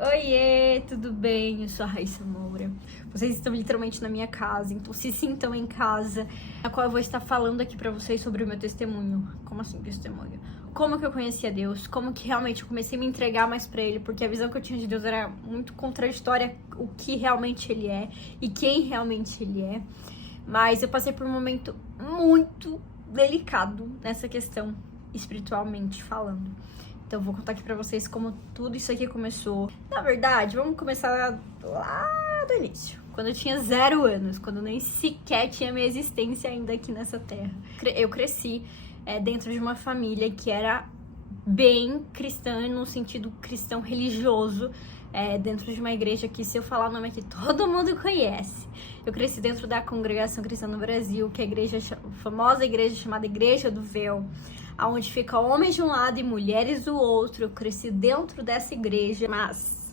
Oiê, tudo bem? Eu sou a Raíssa Moura. Vocês estão literalmente na minha casa, então se sintam em casa, na qual eu vou estar falando aqui pra vocês sobre o meu testemunho. Como assim testemunho? Como que eu conheci a Deus, como que realmente eu comecei a me entregar mais pra Ele, porque a visão que eu tinha de Deus era muito contraditória o que realmente Ele é e quem realmente Ele é. Mas eu passei por um momento muito delicado nessa questão, espiritualmente falando. Então eu vou contar aqui pra vocês como tudo isso aqui começou. Na verdade, vamos começar lá do início. Quando eu tinha 0 anos, quando eu nem sequer tinha minha existência ainda aqui nessa terra. Eu cresci dentro de uma família que era bem cristã, no sentido cristão religioso, dentro de uma igreja que, se eu falar o nome aqui, todo mundo conhece. Eu cresci dentro da Congregação Cristã no Brasil, que é a famosa igreja chamada Igreja do Véu, onde fica homens de um lado e mulheres do outro. Eu cresci dentro dessa igreja, mas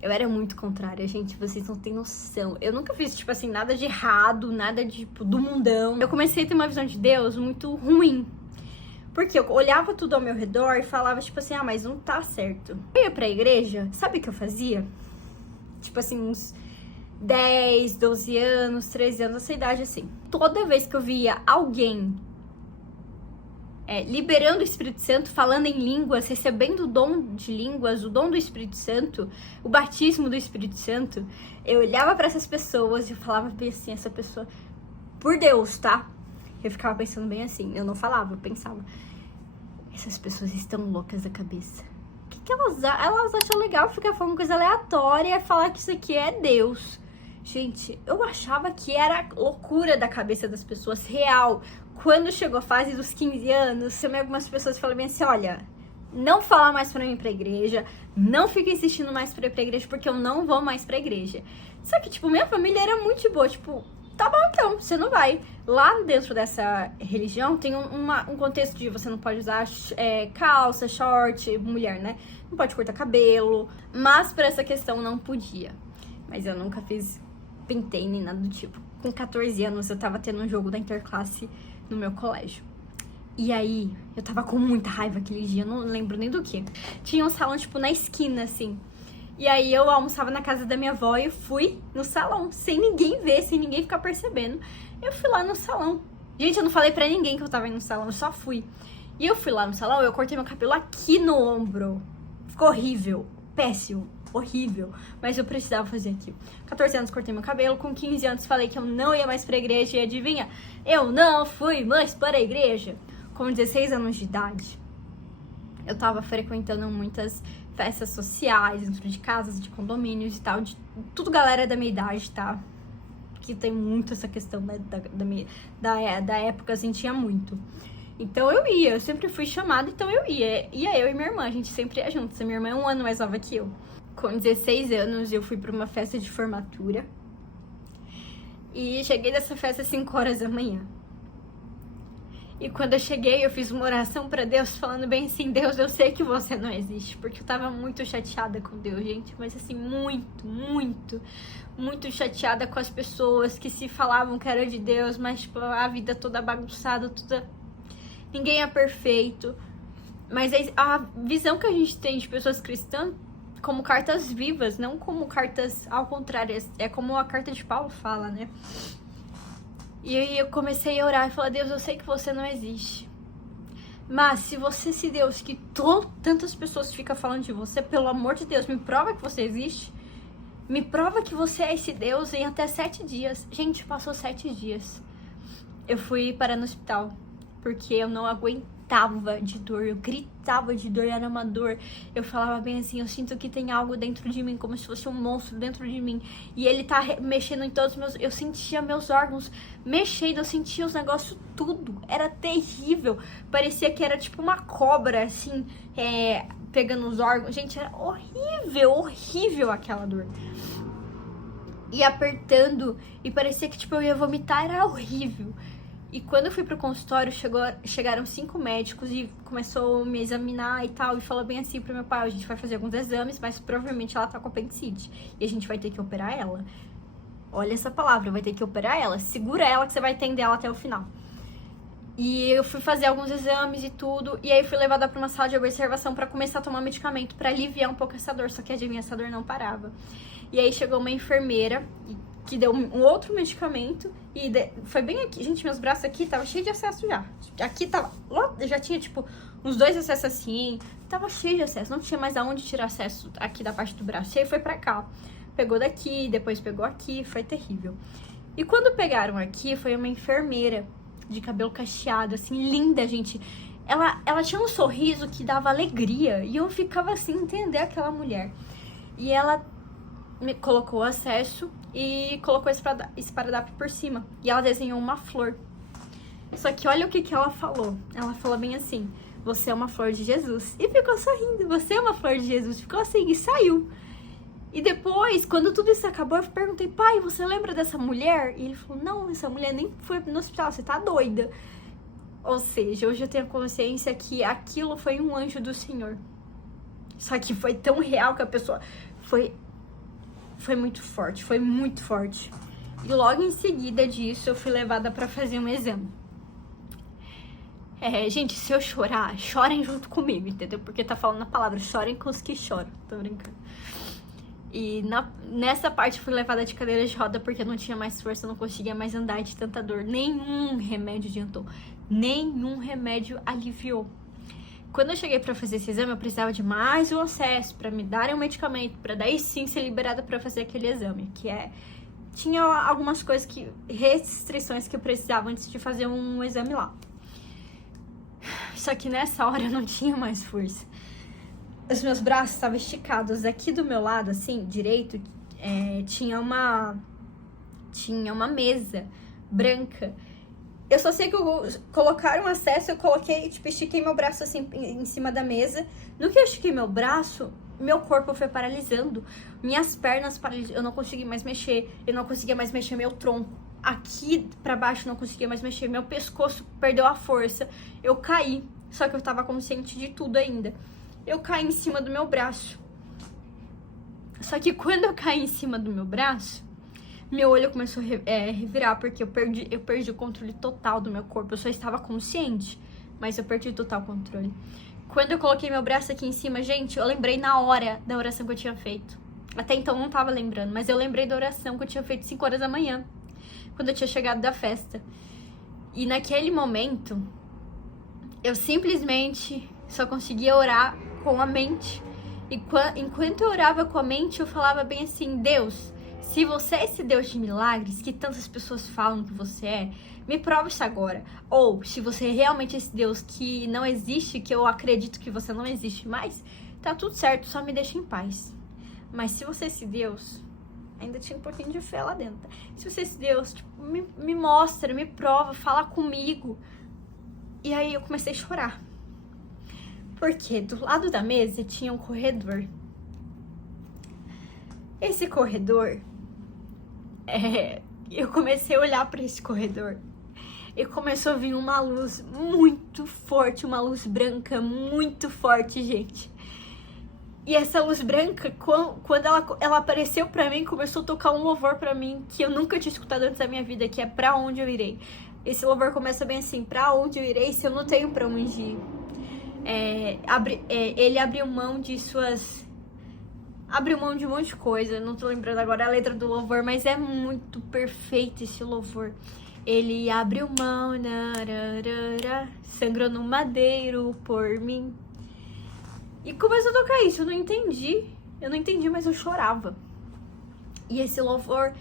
eu era muito contrária, gente, vocês não têm noção. Eu nunca fiz, tipo assim, nada de errado, nada de, tipo, do mundão. Eu comecei a ter uma visão de Deus muito ruim, porque eu olhava tudo ao meu redor e falava, tipo assim, mas não tá certo. Eu ia pra igreja, sabe o que eu fazia? Tipo assim, uns 10, 12 anos, 13 anos, essa idade assim. Toda vez que eu via alguém liberando o Espírito Santo, falando em línguas, recebendo o dom de línguas, o dom do Espírito Santo, o batismo do Espírito Santo, eu olhava pra essas pessoas e eu falava bem assim, essa pessoa, por Deus, tá? Eu ficava pensando bem assim, eu não falava, eu pensava, essas pessoas estão loucas da cabeça. O que elas acham legal ficar falando coisa aleatória e falar que isso aqui é Deus? Gente, eu achava que era loucura da cabeça das pessoas, real. Quando chegou a fase dos 15 anos, também algumas pessoas falaram bem assim, olha, não fala mais pra mim pra igreja, não fica insistindo mais pra ir pra igreja, porque eu não vou mais pra igreja. Só que, tipo, minha família era muito de boa, tipo, tá bom então, você não vai. Lá dentro dessa religião tem um contexto de você não pode usar calça, short, mulher, né? Não pode cortar cabelo, mas pra essa questão não podia. Mas eu nunca pintei nem nada do tipo. Com 14 anos eu tava tendo um jogo da interclasse no meu colégio. E aí, eu tava com muita raiva aquele dia, eu não lembro nem do que. Tinha um salão, tipo, na esquina, assim. E aí eu almoçava na casa da minha avó e fui no salão, sem ninguém ver, sem ninguém ficar percebendo. Eu fui lá no salão. Gente, eu não falei pra ninguém que eu tava indo no salão, eu só fui. E eu fui lá no salão, eu cortei meu cabelo aqui no ombro. Ficou horrível, péssimo, horrível. Mas eu precisava fazer aquilo. 14 anos cortei meu cabelo, com 15 anos falei que eu não ia mais pra igreja. E adivinha? Eu não fui mais para a igreja. Com 16 anos de idade, eu tava frequentando muitas festas sociais, dentro de casas, de condomínios e tal, de tudo galera da minha idade, tá? Que tem muito essa questão, né, da época, assim, tinha muito. Então eu ia, eu sempre fui chamada, então eu ia. Ia eu e minha irmã, a gente sempre ia juntos. A minha irmã é 1 ano mais nova que eu. Com 16 anos, eu fui pra uma festa de formatura. E cheguei dessa festa às 5 horas da manhã. E quando eu cheguei, eu fiz uma oração pra Deus, falando bem assim, Deus, eu sei que você não existe. Porque eu tava muito chateada com Deus, gente. Mas assim, muito, muito, muito chateada com as pessoas que se falavam que era de Deus, mas tipo, a vida toda bagunçada, toda... Ninguém é perfeito. Mas a visão que a gente tem de pessoas cristãs como cartas vivas, não como cartas ao contrário. É como a carta de Paulo fala, né? E aí eu comecei a orar e falar, Deus, eu sei que você não existe. Mas se você, Deus, que tantas pessoas ficam falando de você, pelo amor de Deus, me prova que você existe. Me prova que você é esse Deus em até 7 dias. Gente, passou 7 dias. Eu fui parar no hospital, porque eu não aguentava de dor, eu gritava de dor, era uma dor. Eu falava bem assim, eu sinto que tem algo dentro de mim, como se fosse um monstro dentro de mim. E ele tá mexendo em todos os meus... Eu sentia meus órgãos mexendo, eu sentia os negócios tudo. Era terrível. Parecia que era tipo uma cobra, assim, pegando os órgãos. Gente, era horrível, horrível aquela dor. E apertando, e parecia que tipo eu ia vomitar, era horrível. E quando eu fui pro consultório, chegaram 5 médicos e começou a me examinar e tal. E falou bem assim pro meu pai, a gente vai fazer alguns exames, mas provavelmente ela tá com apendicite. E a gente vai ter que operar ela. Olha essa palavra, vai ter que operar ela. Segura ela que você vai atender ela até o final. E eu fui fazer alguns exames e tudo, e aí fui levada pra uma sala de observação pra começar a tomar medicamento pra aliviar um pouco essa dor, só que adivinha, essa dor não parava. E aí chegou uma enfermeira que deu um outro medicamento e foi bem aqui. Gente, meus braços aqui tava cheio de acesso já. Aqui tava, já tinha tipo uns 2 acessos assim, tava cheio de acesso, não tinha mais aonde tirar acesso aqui da parte do braço. E aí foi pra cá, pegou daqui, depois pegou aqui, foi terrível. E quando pegaram aqui, foi uma enfermeira de cabelo cacheado, assim, linda, gente. Ela tinha um sorriso que dava alegria e eu ficava assim, entender aquela mulher. E ela me colocou o acesso e colocou esse esparadrapo por cima. E ela desenhou uma flor. Só que olha o que ela falou. Ela falou bem assim: você é uma flor de Jesus. E ficou sorrindo. Você é uma flor de Jesus. Ficou assim e saiu. E depois, quando tudo isso acabou, eu perguntei: pai, você lembra dessa mulher? E ele falou: não, essa mulher nem foi no hospital, você tá doida. Ou seja, hoje eu tenho consciência que aquilo foi um anjo do Senhor. Só que foi tão real que a pessoa foi muito forte, foi muito forte. E logo em seguida disso, eu fui levada pra fazer um exame. Gente, se eu chorar, chorem junto comigo, entendeu? Porque tá falando a palavra, chorem com os que choram. Tô brincando. E nessa parte eu fui levada de cadeira de roda porque eu não tinha mais força, eu não conseguia mais andar de tanta dor. Nenhum remédio adiantou. Nenhum remédio aliviou. Quando eu cheguei pra fazer esse exame, eu precisava de mais um acesso pra me darem um medicamento, pra daí sim ser liberada pra fazer aquele exame, tinha algumas coisas restrições que eu precisava antes de fazer um exame lá. Só que nessa hora eu não tinha mais força. Os meus braços estavam esticados. Aqui do meu lado, assim, direito, tinha uma mesa branca. Eu só sei que colocaram acesso, eu coloquei, tipo, estiquei meu braço assim em cima da mesa. No que eu estiquei meu braço, meu corpo foi paralisando. Minhas pernas paralisaram, eu não consegui mais mexer. Eu não conseguia mais mexer meu tronco. Aqui pra baixo não conseguia mais mexer. Meu pescoço perdeu a força. Eu caí, só que eu tava consciente de tudo ainda. Eu caí em cima do meu braço. Só que quando eu caí em cima do meu braço, meu olho começou a revirar, porque eu perdi o controle total do meu corpo. Eu só estava consciente, mas eu perdi total controle. Quando eu coloquei meu braço aqui em cima, gente, eu lembrei na hora da oração que eu tinha feito. Até então eu não tava lembrando, mas eu lembrei da oração que eu tinha feito 5 horas da manhã, quando eu tinha chegado da festa. E naquele momento, eu simplesmente só conseguia orar com a mente. E enquanto eu orava com a mente, eu falava bem assim: Deus, se você é esse Deus de milagres que tantas pessoas falam que você me prova isso agora. Ou se você é realmente esse Deus que não existe, que eu acredito que você não existe mais, tá tudo certo, só me deixa em paz. Mas se você é esse Deus, ainda tinha um pouquinho de fé lá dentro. Se você é esse Deus, tipo, me mostra, me prova, fala comigo. E aí eu comecei a chorar. Porque do lado da mesa tinha um corredor. Esse corredor, eu comecei a olhar para esse corredor e começou a vir uma luz muito forte, uma luz branca muito forte, gente. E essa luz branca, quando ela apareceu pra mim, começou a tocar um louvor pra mim que eu nunca tinha escutado antes da minha vida, que é Pra Onde Eu Irei. Esse louvor começa bem assim: pra onde eu irei se eu não tenho pra onde ir? Ele abriu mão de um monte de coisa. Não tô lembrando agora a letra do louvor, mas é muito perfeito esse louvor. Ele abriu mão, sangrou no madeiro por mim. E começou a tocar isso, eu não entendi, mas eu chorava. E esse louvor,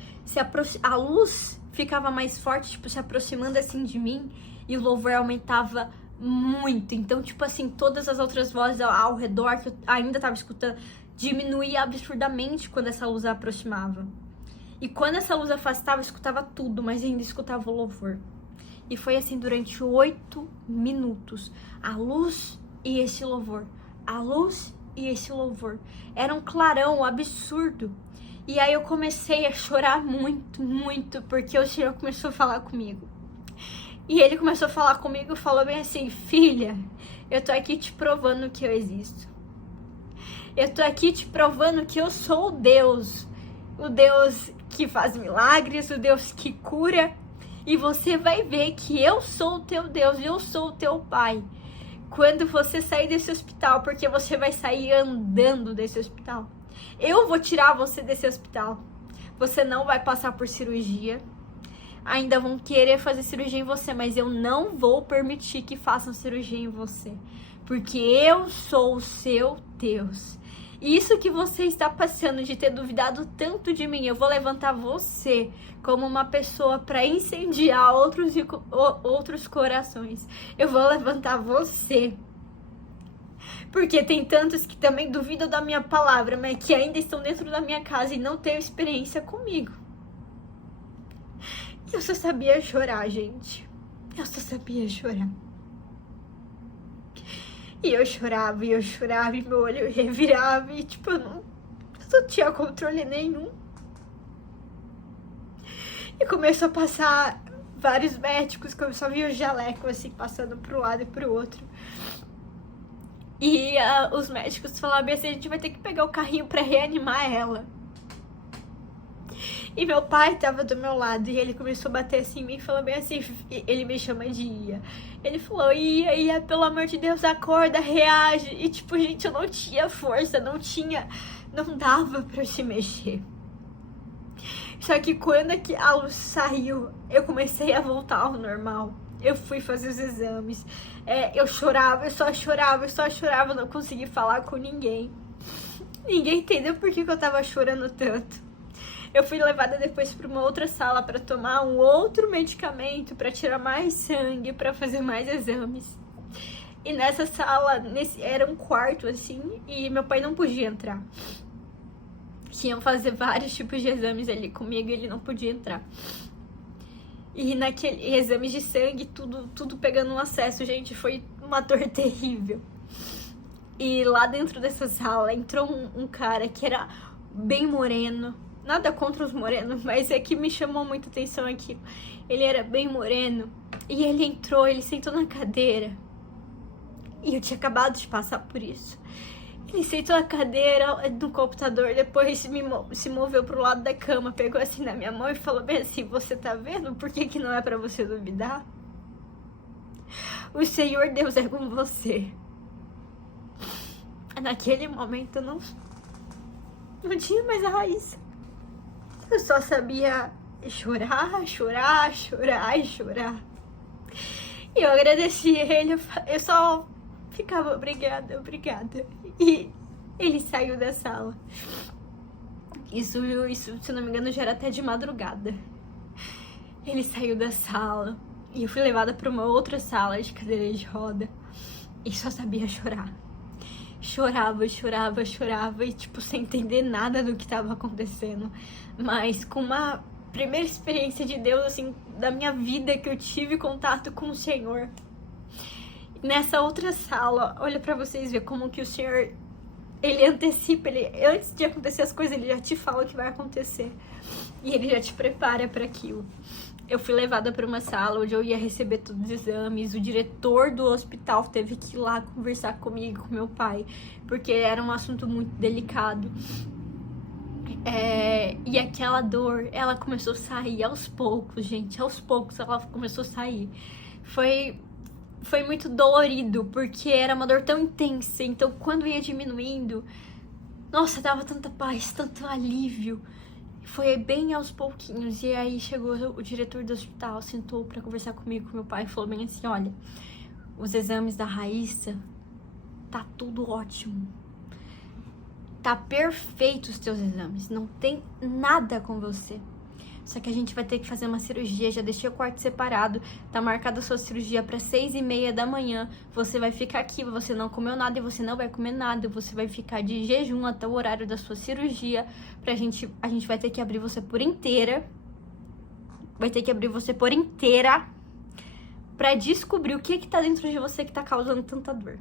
a luz ficava mais forte, tipo, se aproximando assim de mim, e o louvor aumentava muito. Então, tipo assim, todas as outras vozes ao redor que eu ainda tava escutando diminuía absurdamente quando essa luz aproximava. E quando essa luz afastava, eu escutava tudo, mas ainda escutava o louvor. E foi assim durante 8 minutos. A luz e esse louvor. A luz e esse louvor. Era um clarão absurdo. E aí eu comecei a chorar muito, muito, porque o Senhor começou a falar comigo. E ele começou a falar comigo e falou bem assim: filha, eu tô aqui te provando que eu existo. Eu tô aqui te provando que eu sou o Deus que faz milagres, o Deus que cura. E você vai ver que eu sou o teu Deus, eu sou o teu pai. Quando você sair desse hospital, porque você vai sair andando desse hospital. Eu vou tirar você desse hospital. Você não vai passar por cirurgia. Ainda vão querer fazer cirurgia em você, mas eu não vou permitir que façam cirurgia em você. Porque eu sou o seu Deus. E isso que você está passando de ter duvidado tanto de mim, eu vou levantar você como uma pessoa para incendiar outros corações. Eu vou levantar você. Porque tem tantos que também duvidam da minha palavra, mas que ainda estão dentro da minha casa e não têm experiência comigo. Eu só sabia chorar, gente. Eu só sabia chorar. E eu chorava, e meu olho revirava, e tipo, eu não tinha controle nenhum. E começou a passar vários médicos, que eu só via o jaleco, assim, passando pro lado e pro outro. E os médicos falavam assim, a gente vai ter que pegar o carrinho pra reanimar ela. E meu pai tava do meu lado e ele começou a bater assim em mim e falou bem assim, ele me chama de Ia. Ele falou, Ia, pelo amor de Deus, acorda, reage. E tipo, gente, eu não tinha força, não dava pra se mexer. Só que quando a luz saiu, eu comecei a voltar ao normal. Eu fui fazer os exames, eu chorava, eu só chorava, não consegui falar com ninguém. Ninguém entendeu por que eu tava chorando tanto. Eu fui levada depois para uma outra sala para tomar um outro medicamento, para tirar mais sangue, para fazer mais exames. E nessa sala, era um quarto assim, e meu pai não podia entrar. Iam fazer vários tipos de exames ali comigo e ele não podia entrar. E naquele exame de sangue, tudo pegando um acesso, gente, foi uma dor terrível. E lá dentro dessa sala entrou um cara que era bem moreno. Nada contra os morenos, mas é que me chamou muita atenção aqui. Ele era bem moreno e ele entrou, ele sentou na cadeira. E eu tinha acabado de passar por isso. Ele sentou na cadeira do computador, depois se moveu pro lado da cama, pegou assim na minha mão e falou bem assim, você tá vendo por que não é pra você duvidar? O Senhor Deus é com você. Naquele momento eu não tinha mais a Raíssa. Eu só sabia chorar. E eu agradeci ele, eu só ficava obrigada. E ele saiu da sala. Isso, se não me engano, já era até de madrugada. Ele saiu da sala e eu fui levada para uma outra sala de cadeira de roda e só sabia chorar. Chorava e tipo, sem entender nada do que estava acontecendo. Mas com uma primeira experiência de Deus, assim, da minha vida, que eu tive contato com o Senhor. Nessa outra sala, olha pra vocês verem como que o Senhor, ele antecipa, antes de acontecer as coisas, ele já te fala o que vai acontecer. E ele já te prepara para aquilo. Eu fui levada para uma sala onde eu ia receber todos os exames. O diretor do hospital teve que ir lá conversar comigo, com meu pai, porque era um assunto muito delicado. E aquela dor, ela começou a sair aos poucos, gente. Aos poucos ela começou a sair. Foi muito dolorido, porque era uma dor tão intensa. Então, quando ia diminuindo, nossa, dava tanta paz, tanto alívio. Foi bem aos pouquinhos. E aí chegou o diretor do hospital, sentou pra conversar comigo, com meu pai, e falou bem assim, olha, os exames da Raíssa, tá tudo ótimo. Tá perfeito os teus exames, não tem nada com você. Só que a gente vai ter que fazer uma cirurgia, já deixei o quarto separado, tá marcada a sua cirurgia para 6:30 da manhã. Você vai ficar aqui, você não comeu nada e você não vai comer nada, você vai ficar de jejum até o horário da sua cirurgia. A gente vai ter que abrir você por inteira. Vai ter que abrir você por inteira pra descobrir o que tá dentro de você que tá causando tanta dor.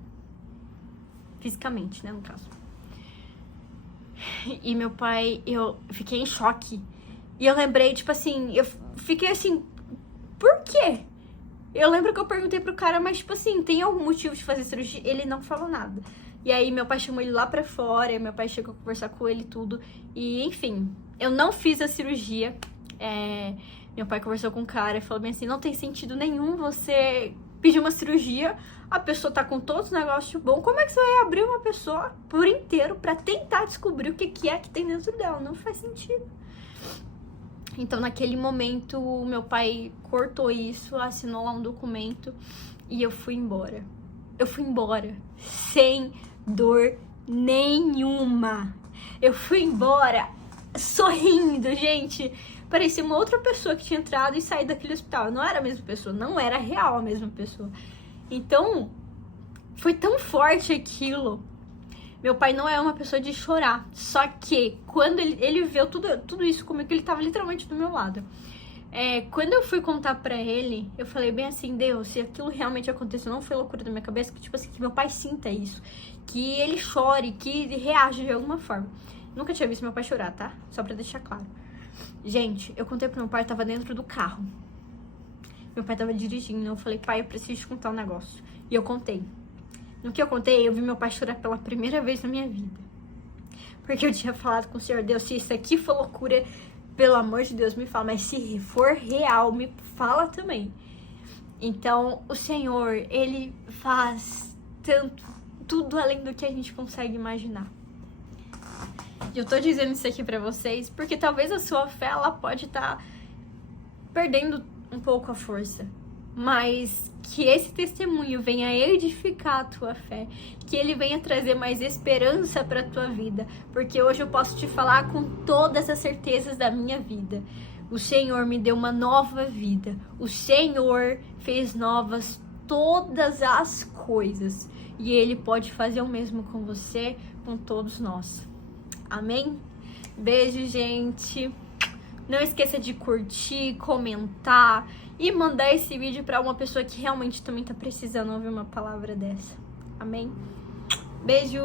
Fisicamente, né, no caso. E meu pai, eu fiquei em choque. E eu lembrei, tipo assim, eu fiquei assim, por quê? Eu lembro que eu perguntei pro cara, mas tipo assim, tem algum motivo de fazer cirurgia? Ele não falou nada. E aí meu pai chamou ele lá pra fora, meu pai chegou a conversar com ele e tudo. E enfim, eu não fiz a cirurgia. Meu pai conversou com um cara e falou bem assim, não tem sentido nenhum você pedir uma cirurgia, a pessoa tá com todos os negócios bons, como é que você vai abrir uma pessoa por inteiro pra tentar descobrir o que é que tem dentro dela? Não faz sentido. Então, naquele momento, meu pai cortou isso, assinou lá um documento e eu fui embora. Eu fui embora sem dor nenhuma. Eu fui embora sorrindo, gente. Parecia uma outra pessoa que tinha entrado e saído daquele hospital. Não era a mesma pessoa, não era real a mesma pessoa. Então, foi tão forte aquilo. Meu pai não é uma pessoa de chorar. Só que, quando ele viu tudo isso comigo, ele tava literalmente do meu lado. Quando eu fui contar pra ele, eu falei bem assim, Deus, se aquilo realmente aconteceu, não foi loucura da minha cabeça, que tipo assim, que meu pai sinta isso. Que ele chore, que ele reaja de alguma forma. Nunca tinha visto meu pai chorar, tá? Só pra deixar claro. Gente, eu contei pro meu pai, tava dentro do carro. Meu pai tava dirigindo, eu falei, pai, eu preciso te contar um negócio. E eu contei. No que eu contei, eu vi meu pai chorar pela primeira vez na minha vida. Porque eu tinha falado com o Senhor, Deus, se isso aqui for loucura, pelo amor de Deus, me fala. Mas se for real, me fala também. Então, o Senhor, Ele faz tudo além do que a gente consegue imaginar. E eu tô dizendo isso aqui pra vocês porque talvez a sua fé, ela pode estar perdendo um pouco a força. Mas que esse testemunho venha edificar a tua fé, que ele venha trazer mais esperança pra tua vida. Porque hoje eu posso te falar com todas as certezas da minha vida. O Senhor me deu uma nova vida. O Senhor fez novas todas as coisas. E Ele pode fazer o mesmo com você, com todos nós. Amém? Beijo, gente. Não esqueça de curtir, comentar e mandar esse vídeo para uma pessoa que realmente também tá precisando ouvir uma palavra dessa. Amém? Beijo!